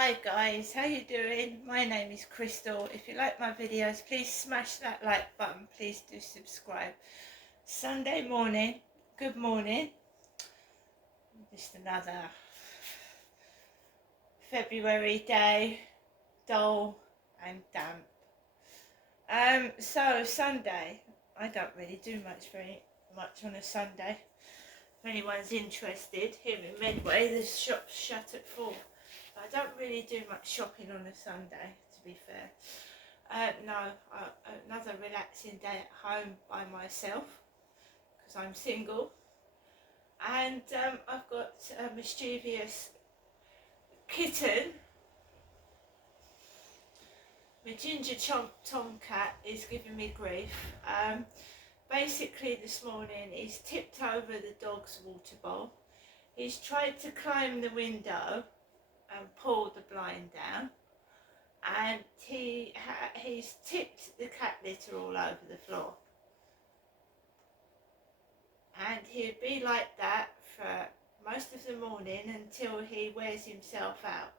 Hi guys, how you doing? My name is Crystal. If you like my videos, please smash that like button. Please do subscribe. Sunday morning, good morning. Just another February day, dull and damp. So Sunday, I don't really do very much on a Sunday. If anyone's interested, here in Medway, the shop's shut at 4. I don't really do much shopping on a Sunday, to be fair. Another relaxing day at home by myself, because I'm single. And I've got a mischievous kitten. My ginger tomcat is giving me grief. Basically this morning he's tipped over the dog's water bowl. He's tried to climb the window and pull the blind down, and he's tipped the cat litter all over the floor, and he'd be like that for most of the morning until he wears himself out.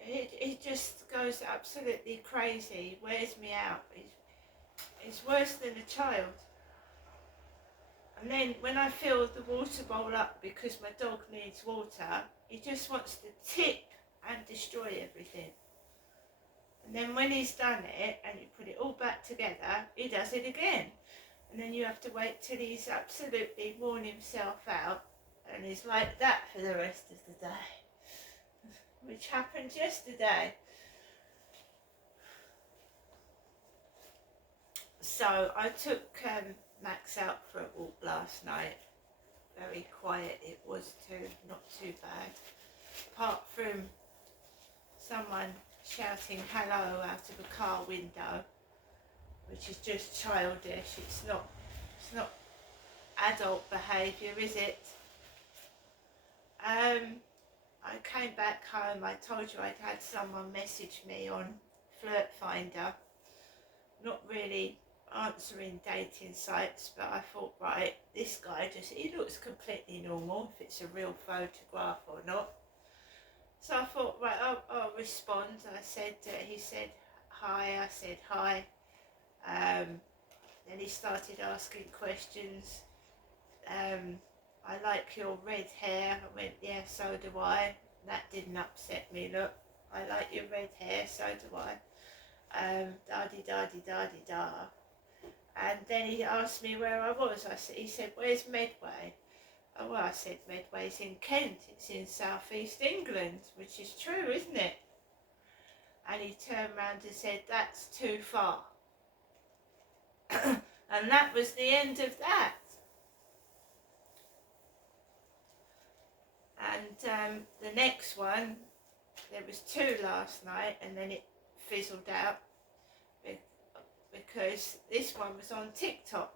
It just goes absolutely crazy, wears me out. It's worse than a child. And then when I fill the water bowl up because my dog needs water, he just wants to tip and destroy everything. And then when he's done it and you put it all back together, he does it again. And then you have to wait till he's absolutely worn himself out, and he's like that for the rest of the day, which happened yesterday. So I took Max out for a walk last night. Very quiet it was too, not too bad. Apart from someone shouting hello out of a car window, which is just childish. It's not adult behaviour, is it? I came back home. I told you I'd had someone message me on Flirt Finder, not really answering dating sites, but I thought, right, this guy he looks completely normal, if it's a real photograph or not. So I thought, right, I'll respond. He said hi, I said hi. Then he started asking questions. I like your red hair. I went, yeah, so do I. That didn't upset me. Look, I like your red hair, so do I. Da-di-da-di-da-di-da. And then he asked me where I was. He said, where's Medway? Oh, well, I said, Medway's in Kent. It's in southeast England, which is true, isn't it? And he turned round and said, that's too far. And that was the end of that. And the next one, there was 2 last night, and then it fizzled out because this one was on TikTok.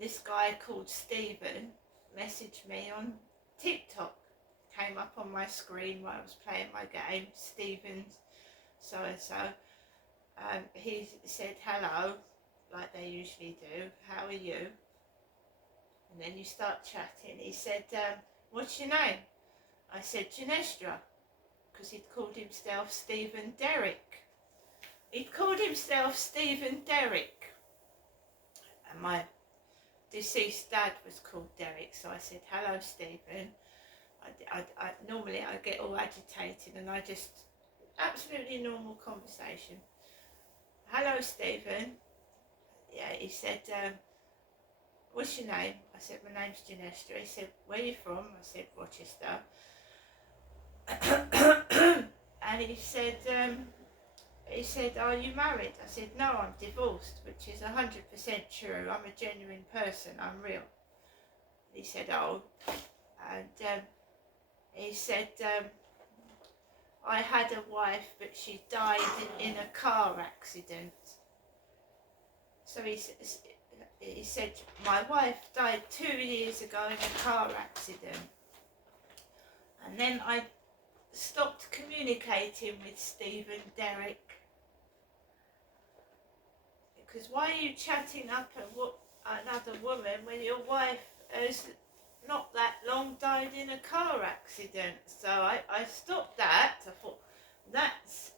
This guy called Stephen messaged me on TikTok. Came up on my screen while I was playing my game, Stephen's so-and-so. He said hello, like they usually do. How are you? And then you start chatting. He said, what's your name? I said, Ginestra, because he'd called himself Stephen Derrick. He'd called himself Stephen Derrick. And my deceased dad was called Derek, so I said, hello, Stephen. Normally I get all agitated, and I just, absolutely normal conversation. Hello, Stephen. Yeah, he said, what's your name? I said, my name's Ginestra. He said, where are you from? I said, Rochester. And he said, are you married? I said, no, I'm divorced, which is 100% true. I'm a genuine person, I'm real. He said, oh. And he said, I had a wife, but she died in a car accident. So he said, my wife died 2 years ago in a car accident. And then I stopped communicating with Stephen Derrick. Because why are you chatting up another woman when your wife has not that long died died in a car accident. So I stopped that. I thought, that's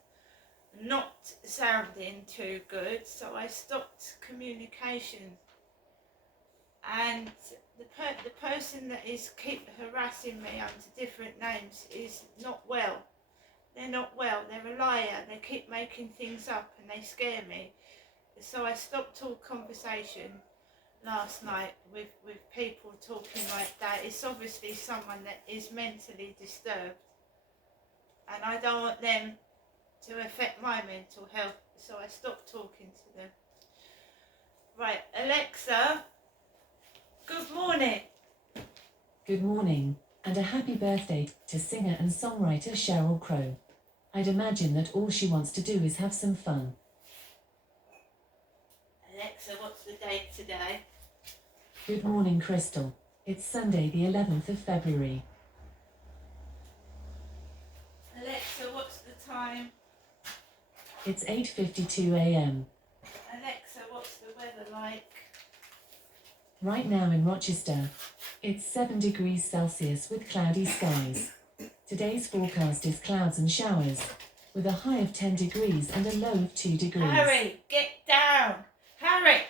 not sounding too good. So I stopped communication. And the person that is keep harassing me under different names is not well. They're not well. They're a liar. They keep making things up and they scare me. So I stopped all conversation last night with people talking like that. It's obviously someone that is mentally disturbed, and I don't want them to affect my mental health, so I stopped talking to them. Right, Alexa, good morning. Good morning, and a happy birthday to singer and songwriter Sheryl Crow. I'd imagine that all she wants to do is have some fun. Alexa, what's the date today? Good morning, Crystal. It's Sunday the 11th of February. Alexa, what's the time? It's 8:52 a.m. Alexa, what's the weather like? Right now in Rochester, it's 7 degrees Celsius with cloudy skies. Today's forecast is clouds and showers, with a high of 10 degrees and a low of 2 degrees. Harry, get down! Harry!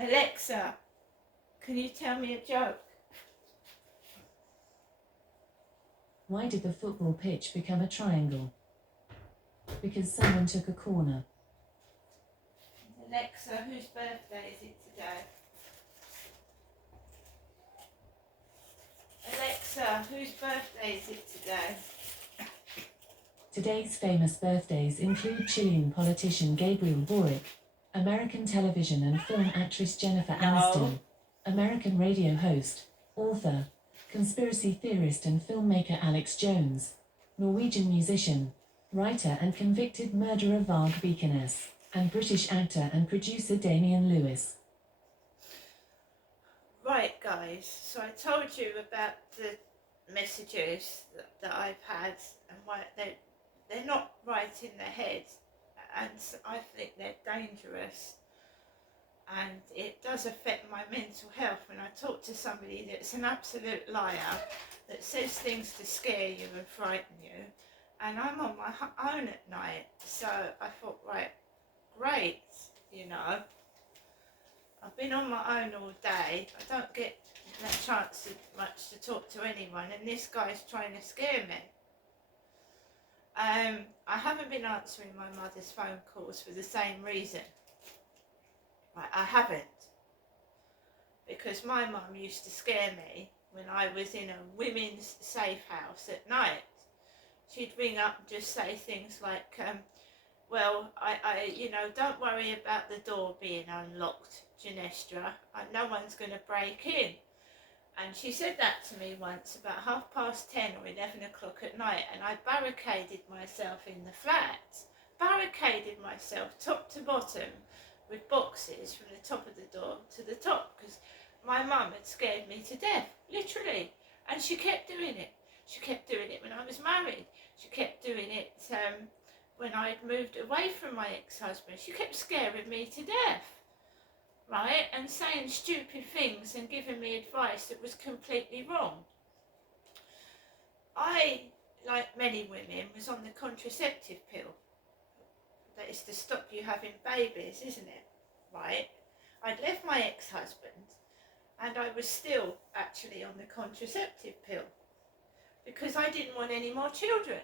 Alexa, can you tell me a joke? Why did the football pitch become a triangle? Because someone took a corner. Alexa, whose birthday is it today? Alexa, whose birthday is it today? Today's famous birthdays include Chilean politician Gabriel Boric, American television and film actress Jennifer Aniston, American radio host, author, conspiracy theorist and filmmaker Alex Jones, Norwegian musician, writer and convicted murderer Varg Vikernes, and British actor and producer Damian Lewis. Right, guys, so I told you about the messages that I've had and why they're not right in the head, and I think they're dangerous, and it does affect my mental health when I talk to somebody that's an absolute liar, that says things to scare you and frighten you, and I'm on my own at night. So I thought, right, great, you know, I've been on my own all day. I don't get that chance much to talk to anyone, and this guy's trying to scare me. I haven't been answering my mother's phone calls for the same reason. Right, I haven't. Because my mum used to scare me when I was in a women's safe house at night. She'd ring up and just say things like, well, I you know, don't worry about the door being unlocked, Ginestra. No one's going to break in. And she said that to me once about 10:30 or 11 o'clock at night, and I barricaded myself in the flat. Barricaded myself top to bottom with boxes from the top of the door to the top, because my mum had scared me to death, literally. And she kept doing it. She kept doing it when I was married. She kept doing it when I'd moved away from my ex-husband. She kept scaring me to death, right? And saying stupid things and giving me advice that was completely wrong. I, like many women, was on the contraceptive pill. That is to stop you having babies, isn't it? Right? I'd left my ex-husband and I was still actually on the contraceptive pill because I didn't want any more children.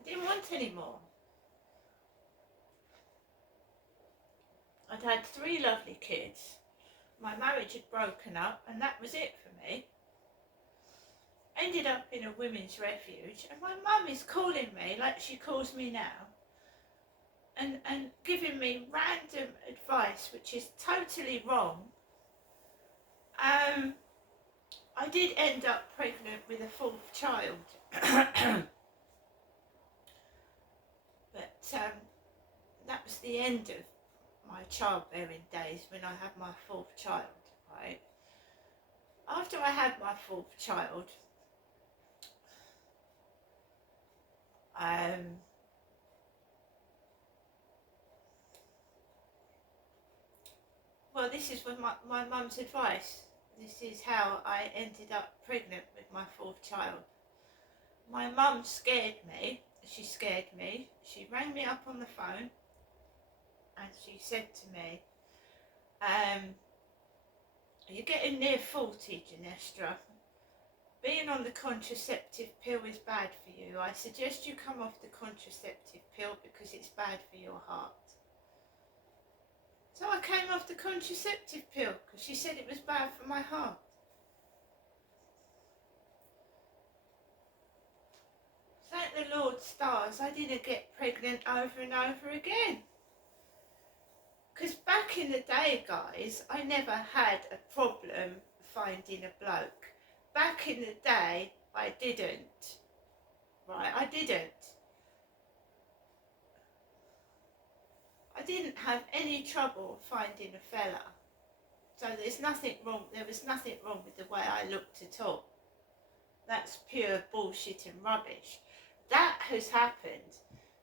I didn't want any more. I'd had 3 lovely kids. My marriage had broken up and that was it for me. Ended up in a women's refuge, and my mum is calling me like she calls me now and giving me random advice which is totally wrong. I did end up pregnant with a 4th child. But that was the end of my childbearing days when I had my 4th child, right? After I had my 4th child, well, this is my mum's advice. this is how I ended up pregnant with my 4th child. My mum scared me. She scared me. She rang me up on the phone and she said to me, you're getting near 40, Ginestra. Being on the contraceptive pill is bad for you. I suggest you come off the contraceptive pill because it's bad for your heart. So I came off the contraceptive pill because she said it was bad for my heart. Thank the Lord stars I didn't get pregnant over and over again. Because back in the day, guys, I never had a problem finding a bloke. Back in the day, I didn't. Right, I didn't. I didn't have any trouble finding a fella. So there was nothing wrong with the way I looked at all. That's pure bullshit and rubbish. That has happened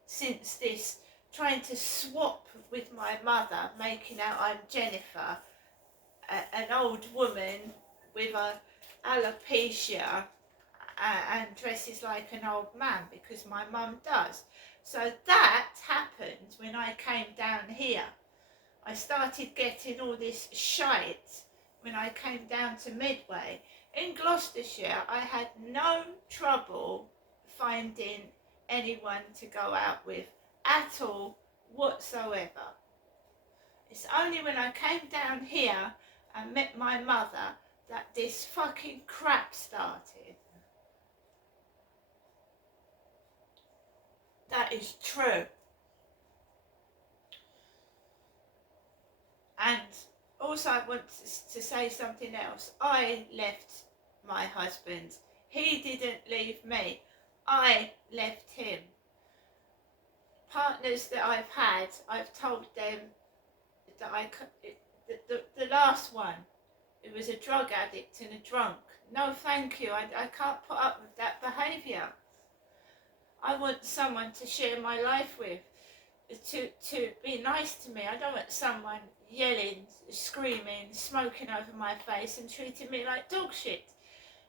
since this trying to swap with my mother, making out I'm Jennifer, an old woman with a alopecia and dresses like an old man because my mum does. So that happened when I came down here. I started getting all this shite when I came down to Midway. In Gloucestershire, I had no trouble finding anyone to go out with at all whatsoever. It's only when I came down here and met my mother that this fucking crap started. That is true. And also I want to say something else. I left my husband. He didn't leave me. I left him. Partners that I've had, I've told them that the last one, it was a drug addict and a drunk. No thank you, I can't put up with that behaviour. I want someone to share my life with, to be nice to me. I don't want someone yelling, screaming, smoking over my face and treating me like dog shit.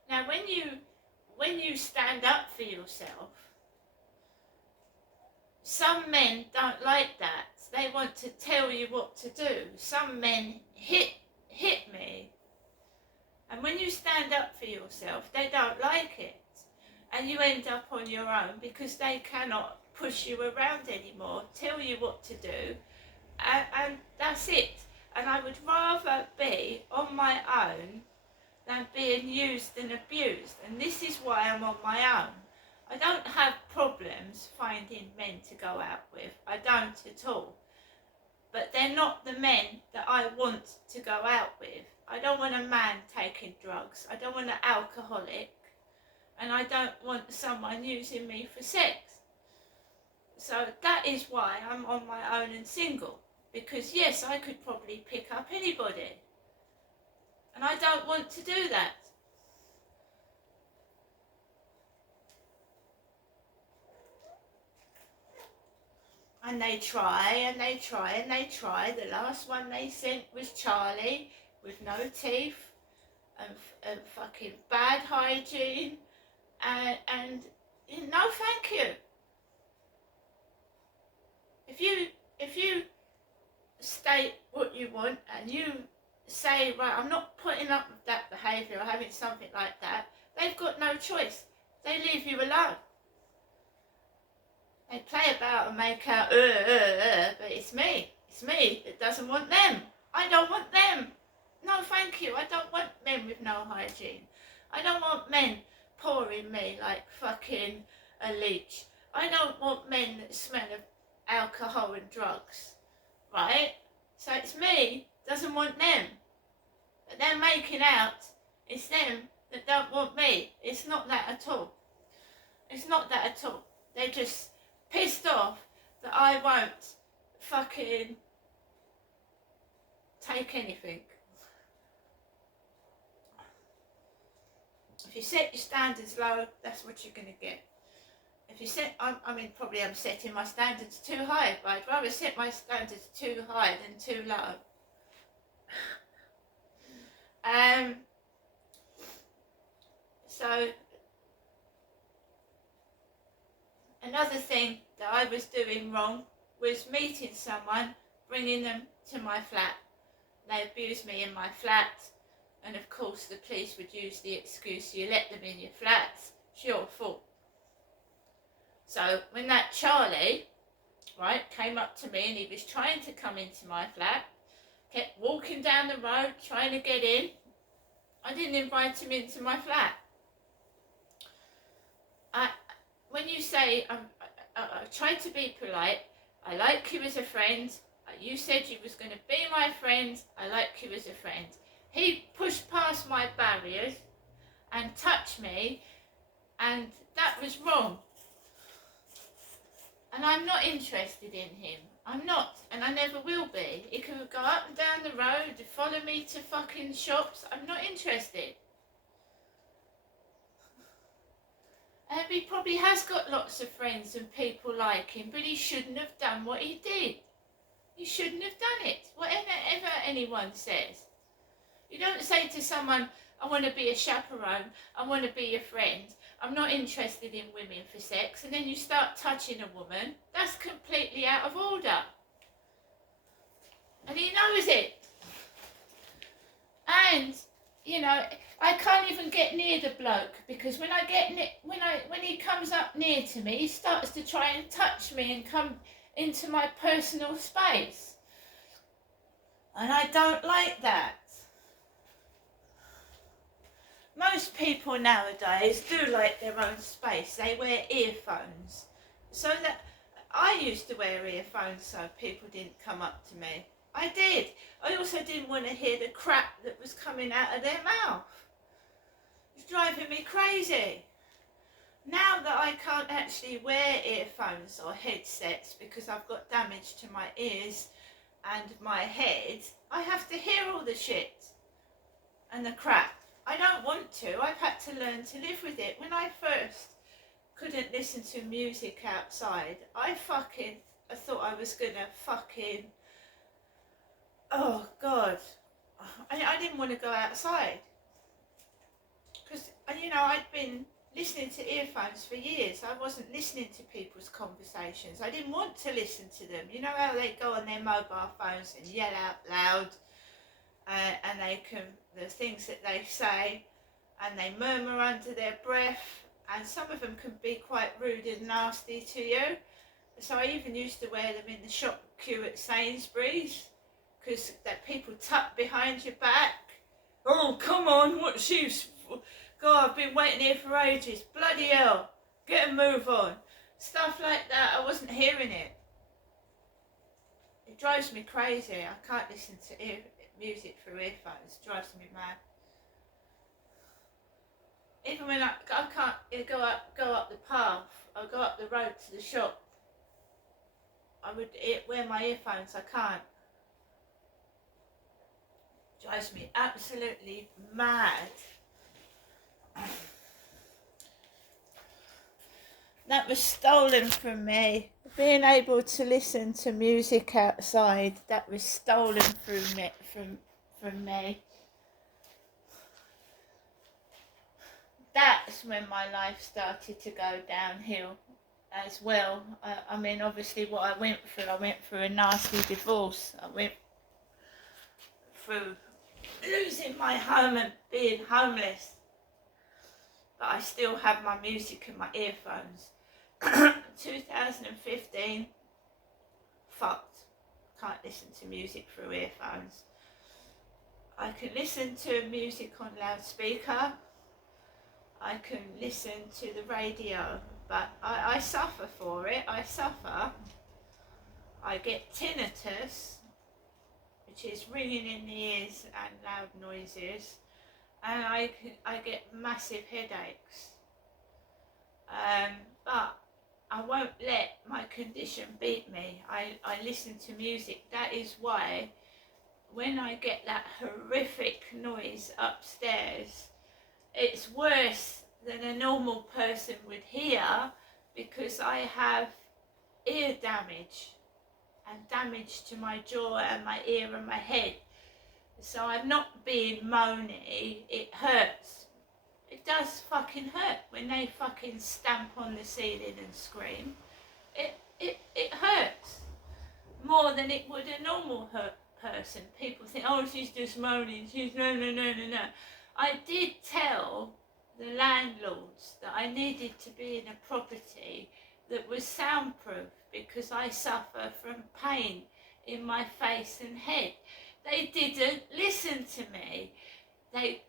Now when you stand up for yourself, some men don't like that. They want to tell you what to do. Some men hit me. And when you stand up for yourself, they don't like it. And you end up on your own because they cannot push you around anymore, tell you what to do, and that's it. And I would rather be on my own than being used and abused. And this is why I'm on my own. I don't have problems finding men to go out with. I don't at all. But they're not the men that I want to go out with. I don't want a man taking drugs. I don't want an alcoholic. And I don't want someone using me for sex. So that is why I'm on my own and single. Because yes, I could probably pick up anybody. And I don't want to do that. And they try and they try and they try. The last one they sent was Charlie with no teeth and fucking bad hygiene and no thank you. If you state what you want and you say, right, I'm not putting up with that behaviour or having something like that, they've got no choice. They leave you alone. They play about and make out, but it's me that doesn't want them. I don't want them. No, thank you. I don't want men with no hygiene. I don't want men pouring me like fucking a leech. I don't want men that smell of alcohol and drugs, right? So it's me doesn't want them. But they're making out it's them that don't want me. It's not that at all. It's not that at all. They're just pissed off that I won't fucking take anything. If you set your standards low, that's what you're going to get. If you set, probably I'm setting my standards too high, but I'd rather set my standards too high than too low. other thing that I was doing wrong was meeting someone, bringing them to my flat. They abused me in my flat, and of course the police would use the excuse, you let them in your flat, it's your fault. So when that Charlie, right, came up to me and he was trying to come into my flat, kept walking down the road trying to get in, I didn't invite him into my flat. When you say, I tried to be polite, I like you as a friend, you said you was going to be my friend, I like you as a friend. He pushed past my barriers and touched me, and that was wrong. And I'm not interested in him. I'm not, and I never will be. He can go up and down the road, follow me to fucking shops. I'm not interested. And he probably has got lots of friends and people like him, but he shouldn't have done what he did. He shouldn't have done it, whatever anyone says. You don't say to someone, I want to be a chaperone, I want to be your friend, I'm not interested in women for sex, and then you start touching a woman. That's completely out of order. And he knows it. And, you know, I can't even get near the bloke, because when he comes up near to me, he starts to try and touch me and come into my personal space. And I don't like that. Most people nowadays do like their own space. They wear earphones. So that I used to wear earphones so people didn't come up to me. I did. I also didn't want to hear the crap that was coming out of their mouth. It's driving me crazy. Now that I can't actually wear earphones or headsets because I've got damage to my ears and my head, I have to hear all the shit and the crap. I don't want to. I've had to learn to live with it. When I first couldn't listen to music outside, I thought I was gonna fucking, oh God. I didn't want to go outside. Because, you know, I'd been listening to earphones for years. I wasn't listening to people's conversations. I didn't want to listen to them. You know how they go on their mobile phones and yell out loud? And the things that they say, and they murmur under their breath, and some of them can be quite rude and nasty to you. So I even used to wear them in the shop queue at Sainsbury's, because that people tuck behind your back. Oh, come on, what's she? God, I've been waiting here for ages. Bloody hell, get a move on. Stuff like that, I wasn't hearing it. It drives me crazy. I can't listen to music through earphones. It drives me mad. Even when I can't go up the path, or go up the road to the shop, I would wear my earphones. I can't. It drives me absolutely mad. That was stolen from me. Being able to listen to music outside, that was stolen from me. That's when my life started to go downhill as well. I mean, obviously what I went through a nasty divorce. I went through losing my home and being homeless. But I still have my music in my earphones. 2015, fucked. Can't listen to music through earphones. I can listen to music on loudspeaker. I can listen to the radio, but I suffer for it. I suffer. I get tinnitus, which is ringing in the ears and loud noises, and I get massive headaches. But I won't let my condition beat me. I listen to music. That is why when I get that horrific noise upstairs, it's worse than a normal person would hear, because I have ear damage and damage to my jaw and my ear and my head. So I'm not being moany, it hurts. It does fucking hurt when they fucking stamp on the ceiling and scream. it hurts more than it would a normal person. People think, oh, she's just moaning, she's no. I did tell the landlords that I needed to be in a property that was soundproof because I suffer from pain in my face and head. They didn't listen to me. They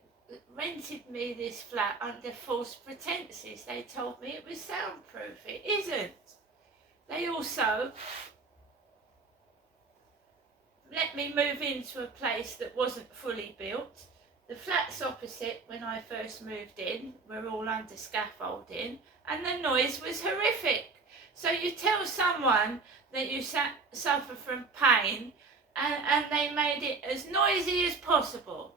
rented me this flat under false pretenses. They told me it was soundproof. It isn't. They also let me move into a place that wasn't fully built. The flats opposite, when I first moved in, were all under scaffolding, and the noise was horrific. So you tell someone that you suffer from pain, and they made it as noisy as possible.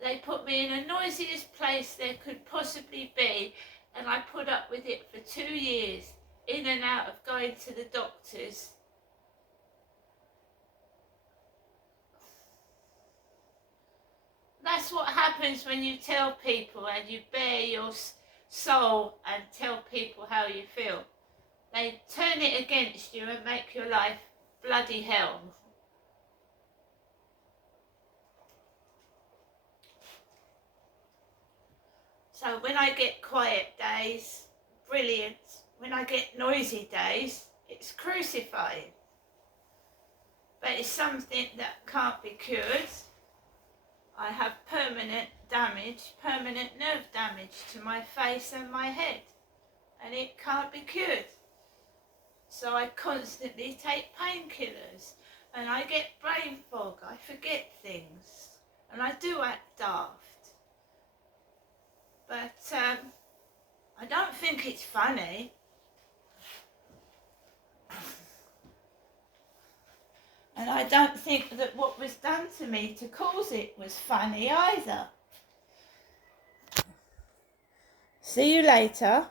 They put me in the noisiest place there could possibly be, and I put up with it for 2 years, in and out of going to the doctors. That's what happens when you tell people and you bare your soul and tell people how you feel. They turn it against you and make your life bloody hell. So when I get quiet days, brilliant. When I get noisy days, it's crucifying. But it's something that can't be cured. I have permanent nerve damage to my face and my head, and it can't be cured. So I constantly take painkillers, and I get brain fog, I forget things, and I do act daft. But I don't think it's funny. And I don't think that what was done to me to cause it was funny either. See you later.